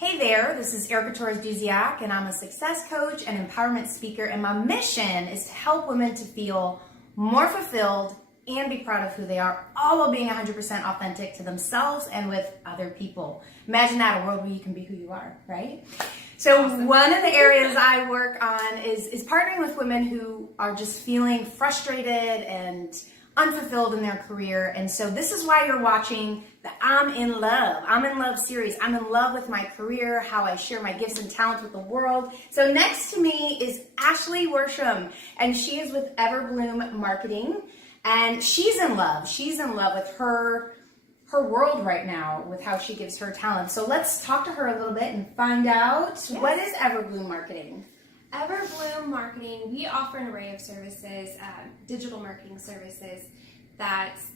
Hey there, this is Torres-dudziak, and I'm a success coach and empowerment speaker, and my mission is to help women to feel more fulfilled and be proud of who they are, all while being 100% authentic to themselves and with other people. Imagine that, a world where you can be who you are, right? So awesome. One of the areas I work on is partnering with women who are just feeling frustrated and unfulfilled in their career. And so this is why you're watching the I'm in Love series. I'm in love with my career, how I share my gifts and talents with the world. So next to me is Ashley Worsham, and she is with Everbloom Marketing, and she's in love. She's in love with her world right now, with how she gives her talent. So let's talk to her a little bit and find out, what is Everbloom Marketing? Everbloom Marketing, we offer an array of services, digital marketing services, that's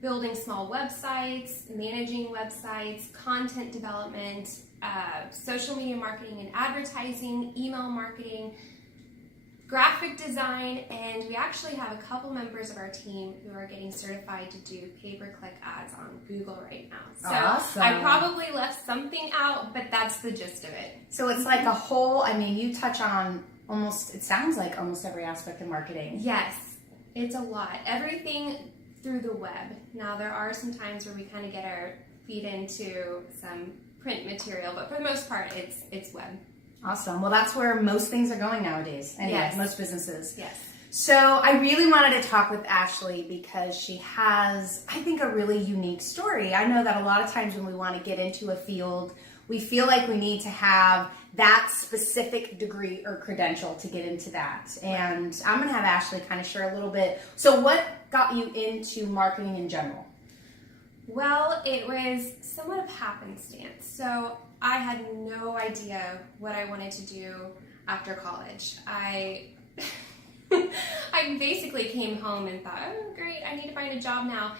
building small websites, managing websites, content development, social media marketing and advertising, email marketing, graphic design, and we actually have a couple members of our team who are getting certified to do pay-per-click ads on Google right now. So awesome. I probably left something out, but that's the gist of it. So it's like a whole, you touch on it sounds like almost every aspect of marketing. Yes, it's a lot. Everything through the web. Now there are some times where we kind of get our feet into some print material, but for the most part it's web. Awesome. Well, that's where most things are going nowadays. Anyway, yes. Most businesses. Yes. So I really wanted to talk with Ashley because she has, I think, a really unique story. I know that a lot of times when we want to get into a field, we feel like we need to have that specific degree or credential to get into that. And I'm going to have Ashley kind of share a little bit. So what got you into marketing in general? Well, it was somewhat of happenstance. So I had no idea what I wanted to do after college. I basically came home and thought, oh great, I need to find a job now.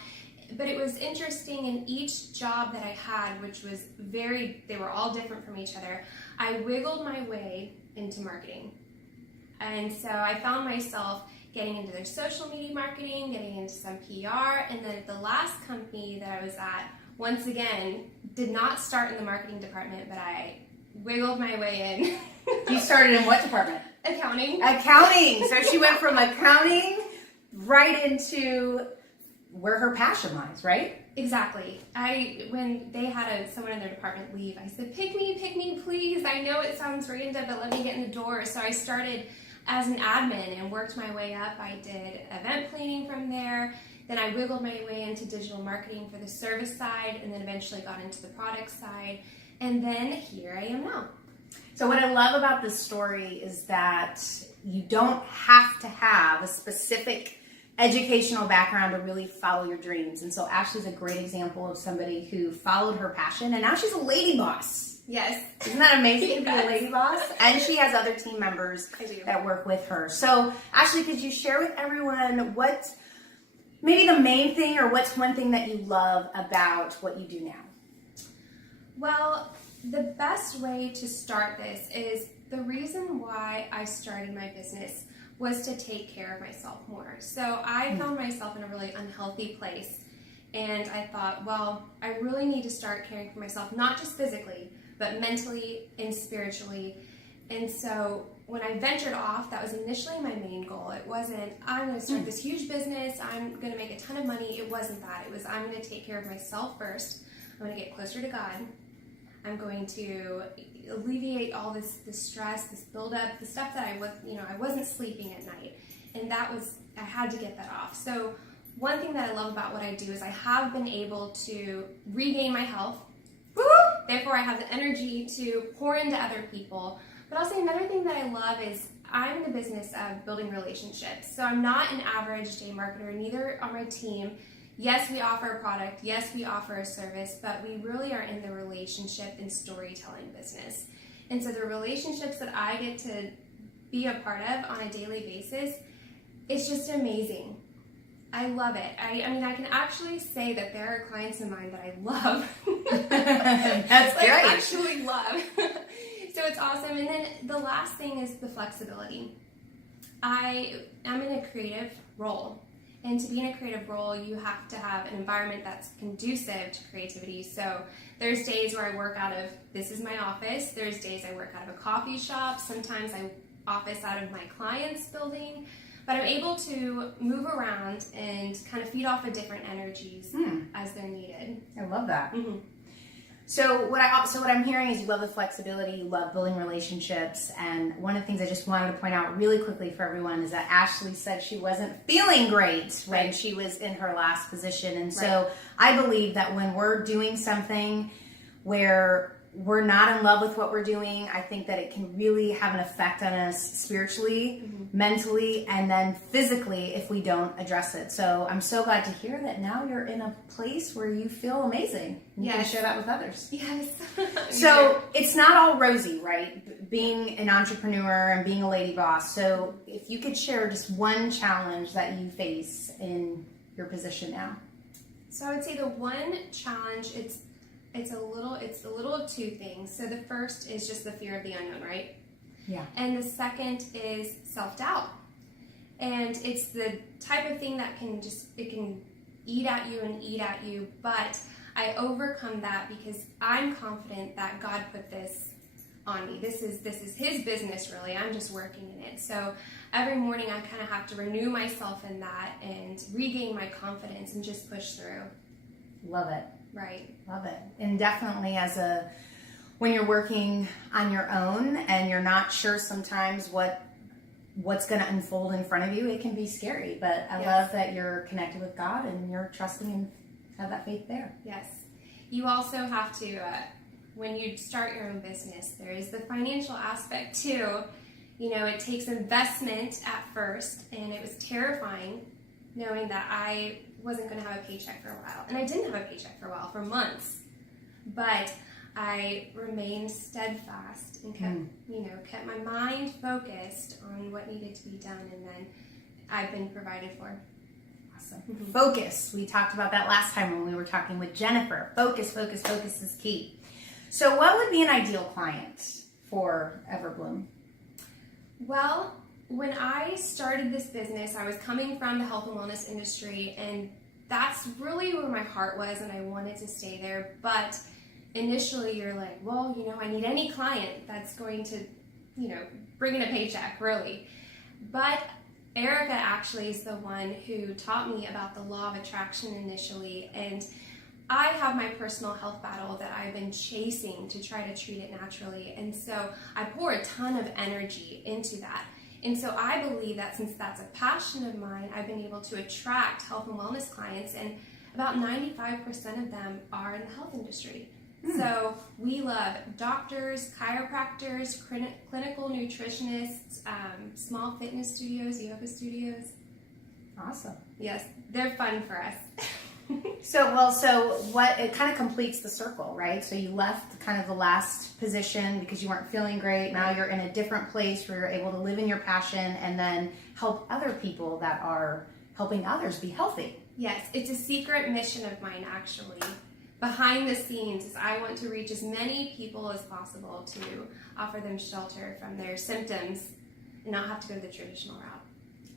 But it was interesting, in each job that I had, which was they were all different from each other, I wiggled my way into marketing. And so I found myself getting into their social media marketing, getting into some PR, and then at the last company that I was at, once again, did not start in the marketing department, but I wiggled my way in. You started in what department? Accounting. Accounting. So she went from accounting right into where her passion lies, right? Exactly. When they had someone in their department leave, I said, pick me, please. I know it sounds random, but let me get in the door. So I started as an admin and worked my way up. I did event planning from there. Then I wiggled my way into digital marketing for the service side, and then eventually got into the product side. And then here I am now. So what I love about this story is that you don't have to have a specific educational background to really follow your dreams. And so Ashley's a great example of somebody who followed her passion, and now she's a lady boss. Yes. Isn't that amazing to be a lady boss? And she has other team members that work with her. So Ashley, could you share with everyone what maybe the main thing, or what's one thing that you love about what you do now? Well, the best way to start this is the reason why I started my business was to take care of myself more. So I found myself in a really unhealthy place, and I thought, well, I really need to start caring for myself, not just physically, but mentally and spiritually. And so when I ventured off, that was initially my main goal. It wasn't, I'm going to start this huge business, I'm going to make a ton of money. It wasn't that. It was, I'm going to take care of myself first. I'm going to get closer to God. I'm going to alleviate all this stress, this buildup, the stuff that I wasn't sleeping at night. And I had to get that off. So one thing that I love about what I do is I have been able to regain my health. Therefore, I have the energy to pour into other people. But I'll say another thing that I love is I'm in the business of building relationships. So I'm not an average day marketer, neither on my team. Yes, we offer a product. Yes, we offer a service, but we really are in the relationship and storytelling business. And so the relationships that I get to be a part of on a daily basis, it's just amazing. I love it. I can actually say that there are clients of mine that I love. That's great. I actually love. So it's awesome. And then the last thing is the flexibility. I am in a creative role. And to be in a creative role, you have to have an environment that's conducive to creativity. So there's days where I work out of, this is my office. There's days I work out of a coffee shop. Sometimes I office out of my client's building. But I'm able to move around and kind of feed off of different energies as they're needed. I love that. Mm-hmm. So what I'm hearing is you love the flexibility, you love building relationships, and one of the things I just wanted to point out really quickly for everyone is that Ashley said she wasn't feeling great when she was in her last position, and so I believe that when we're doing something where we're not in love with what we're doing, I think that it can really have an effect on us spiritually, mentally, and then physically if we don't address it. So I'm so glad to hear that now you're in a place where you feel amazing. You can share that with others. Yes. So it's not all rosy, right? Being an entrepreneur and being a lady boss. So if you could share just one challenge that you face in your position now. So I would say the one challenge, it's a little of two things. So the first is just the fear of the unknown, right? Yeah. And the second is self-doubt. And it's the type of thing that can eat at you, but I overcome that because I'm confident that God put this on me. This is his business, really. I'm just working in it. So every morning I kind of have to renew myself in that and regain my confidence and just push through. Love it. Right. Love it. And definitely when you're working on your own and you're not sure sometimes what's going to unfold in front of you, it can be scary. But I love that you're connected with God and you're trusting and have that faith there. Yes. You also have to, when you start your own business, there is the financial aspect too. You know, it takes investment at first, and it was terrifying knowing that I wasn't going to have a paycheck for a while. And I didn't have a paycheck for a while, for months. But I remained steadfast and kept my mind focused on what needed to be done, and then I've been provided for. Awesome. Focus. We talked about that last time when we were talking with Jennifer. Focus is key. So what would be an ideal client for Everbloom? Well, when I started this business, I was coming from the health and wellness industry, and that's really where my heart was, and I wanted to stay there. But initially you're like, well, I need any client that's going to, bring in a paycheck, really. But Erica actually is the one who taught me about the law of attraction initially, and I have my personal health battle that I've been chasing to try to treat it naturally, and so I pour a ton of energy into that. And so I believe that since that's a passion of mine, I've been able to attract health and wellness clients, and about 95% of them are in the health industry. So we love doctors, chiropractors, clinical nutritionists, small fitness studios, yoga studios. Awesome. Yes, they're fun for us. So what, it kind of completes the circle, right? So you left kind of the last position because you weren't feeling great. Now you're in a different place where you're able to live in your passion and then help other people that are helping others be healthy. Yes, it's a secret mission of mine, actually. Behind the scenes is I want to reach as many people as possible to offer them shelter from their symptoms and not have to go the traditional route.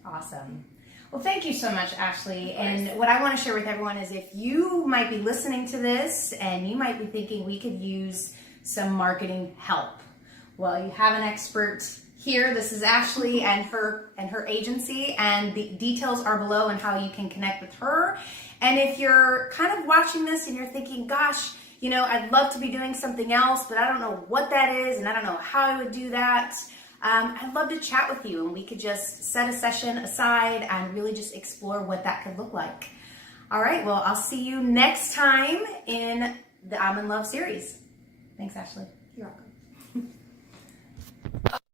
Awesome. Well, thank you so much, Ashley. And what I want to share with everyone is if you might be listening to this and you might be thinking we could use some marketing help. Well, you have an expert here. This is Ashley and her agency, and the details are below on how you can connect with her. And if you're kind of watching this and you're thinking, gosh, I'd love to be doing something else, but I don't know what that is and I don't know how I would do that. I'd love to chat with you, and we could just set a session aside and really just explore what that could look like. All right, well, I'll see you next time in the I'm in Love series. Thanks, Ashley. You're welcome.